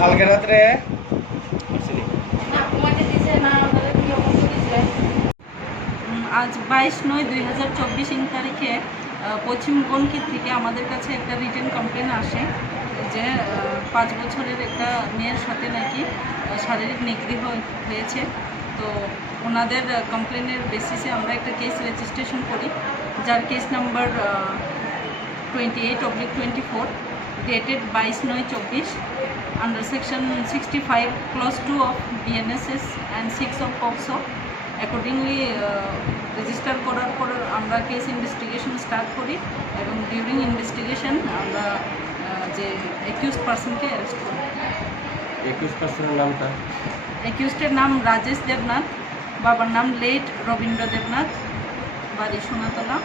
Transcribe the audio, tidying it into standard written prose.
কালকে রাত্রে আজ 22/9/2024 তারিখে পশ্চিম গনকির থেকে আমাদের কাছে একটা রিটেন কমপ্লেন আসে যে 5 বছরের একটা মেয়ের সাথে নাকি শারীরিক নিগৃহ হয়েছে। তো ওনাদের কমপ্লেনের বেসিসে আমরা একটা কেস রেজিস্ট্রেশন করি, যার case number 28/24 dated 22/9/24 under section 65 clause 2 of BNSS and 6 of POCSO। Accordingly register করার পর আমরা কেস ইনভেস্টিগেশন স্টার্ট করি এবং ডিউরিং ইনভেস্টিগেশন আমরা যে অ্যাকিউজড পার্সনকে অ্যারেস্ট করি। অ্যাকিউজড পার্সনের নামটা? অ্যাকিউজডের নাম রাজেশ দেবনাথ, বাবার নাম লেট রবীন্দ্র দেবনাথ, বাড়ি সোনাতলা।